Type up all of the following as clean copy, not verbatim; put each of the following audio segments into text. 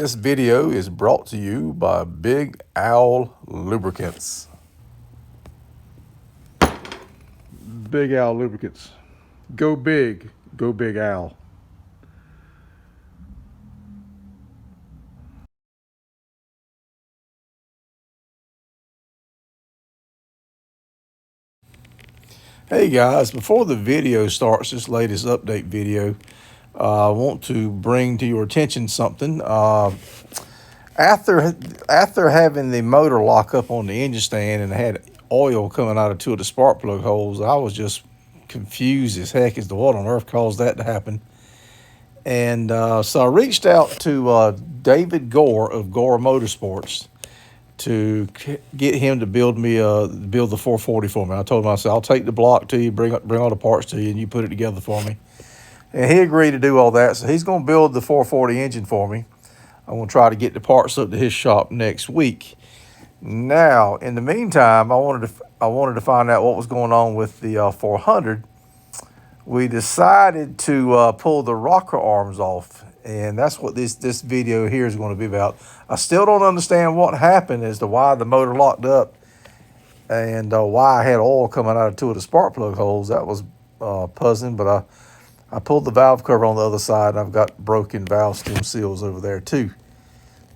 This video is brought to you by Big Owl Lubricants. Big Owl Lubricants. Go big. Go Big Owl. Hey guys, before the video starts, this latest update video, I want to bring to your attention something. After having the motor lock up on the engine stand and had oil coming out of two of the spark plug holes, I was just confused as heck as to what on earth caused that to happen. And so I reached out to David Gore of Gore Motorsports to get him to build the 440 for me. I told him, I said, I'll take the block to you, bring all the parts to you, and you put it together for me. And he agreed to do all that. So he's going to build the 440 engine for me. I'm going to try to get the parts up to his shop next week. Now, in the meantime, I wanted to find out what was going on with the 400. We decided to pull the rocker arms off, and that's what this video here is going to be about. I still don't understand what happened as to why the motor locked up and why I had oil coming out of two of the spark plug holes. That was puzzling, but I pulled the valve cover on the other side, and I've got broken valve stem seals over there too.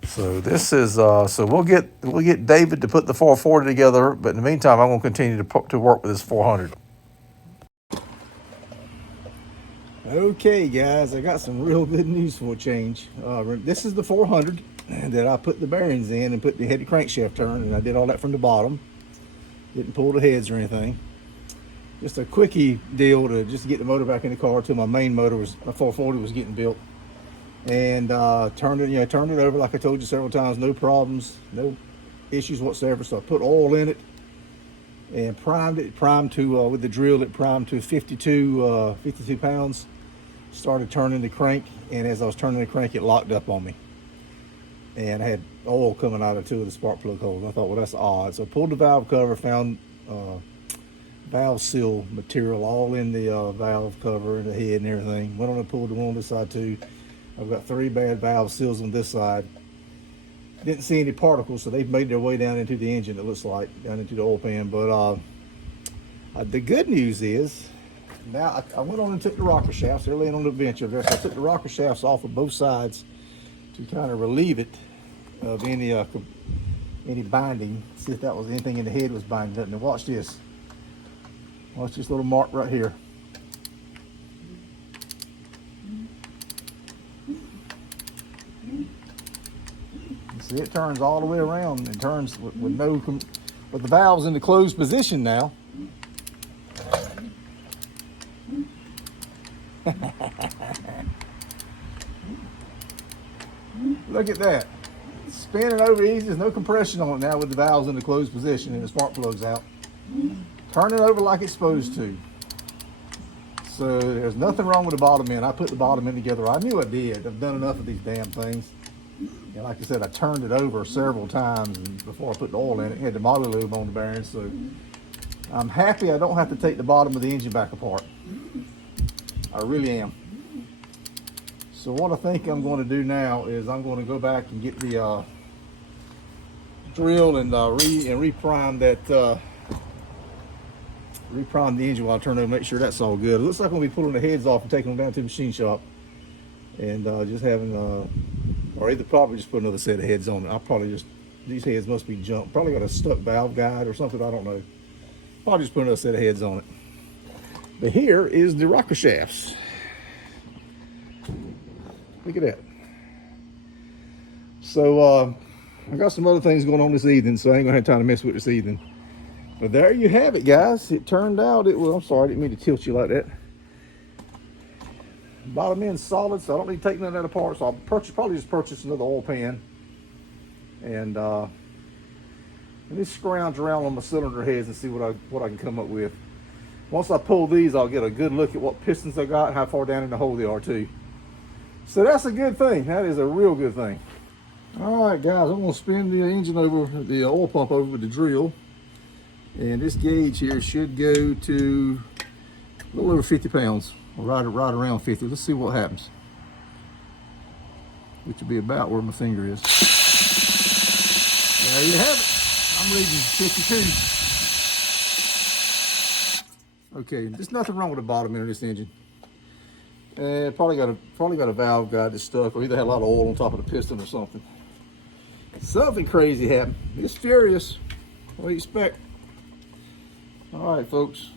So this is so we'll get David to put the 440 together, but in the meantime, I'm going to continue to work with this 400. Okay, guys, I got some real good news for a change. This is the 400 that I put the bearings in and had the crankshaft turn, and I did all that from the bottom. Didn't pull the heads or anything. Just a quickie deal to just get the motor back in the car till my main motor my 440 was getting built. And turned it over like I told you several times. No problems, no issues whatsoever. So I put oil in it and primed it. With the drill, it primed to 52 pounds. Started turning the crank, and as I was turning the crank, it locked up on me. And I had oil coming out of two of the spark plug holes. I thought, well, that's odd. So I pulled the valve cover, found valve seal material all in the valve cover and the head and everything. Went on and pulled the one on this side too. I've got 3 bad valve seals on this side. Didn't see any particles, so they've made their way down into the engine, it looks like, down into the oil pan. But the good news is, now I went on and took the rocker shafts. They're laying on the bench over there. So I took the rocker shafts off of both sides to kind of relieve it of any binding. See if that was anything in the head was binding up. Now watch this. Watch this little mark right here. See, it turns all the way around and turns with the valves in the closed position now. Look at that. It's spinning over easy. There's no compression on it now with the valves in the closed position and the spark plugs out. Turn it over like it's supposed to. So there's nothing wrong with the bottom end. I put the bottom end together. I knew I did. I've done enough of these damn things. And like I said, I turned it over several times before I put the oil in it. It had the moly lube on the bearings, so I'm happy I don't have to take the bottom of the engine back apart. I really am. So what I think I'm going to do now is I'm going to go back and get the drill and reprime that. Reprime the engine while I turn it over, make sure that's all good. It looks like I'm going to be pulling the heads off and taking them down to the machine shop and just having, or either probably just put another set of heads on it. I'll probably just, these heads must be junk. Probably got a stuck valve guide or something, I don't know. Probably just put another set of heads on it. But here is the rocker shafts. Look at that. So I got some other things going on this evening, so I ain't gonna have time to mess with this evening. But there you have it, guys. It turned out it was, I'm sorry, I didn't mean to tilt you like that. Bottom end's solid, so I don't need to take none of that apart. So I'll probably just purchase another oil pan. And let me scrounge around on my cylinder heads and see what I can come up with. Once I pull these, I'll get a good look at what pistons I got and how far down in the hole they are too. So that's a good thing. That is a real good thing. All right, guys, I'm gonna spin the engine over, the oil pump over with the drill. And this gauge here should go to a little over 50 pounds, right around 50. Let's see what happens. which would be about where my finger is. There you have it. I'm reading 52. Okay, there's nothing wrong with the bottom end of this engine. Probably got a valve guide that's stuck, or either had a lot of oil on top of the piston or something. Something crazy happened. It's furious. What do you expect? All right, folks.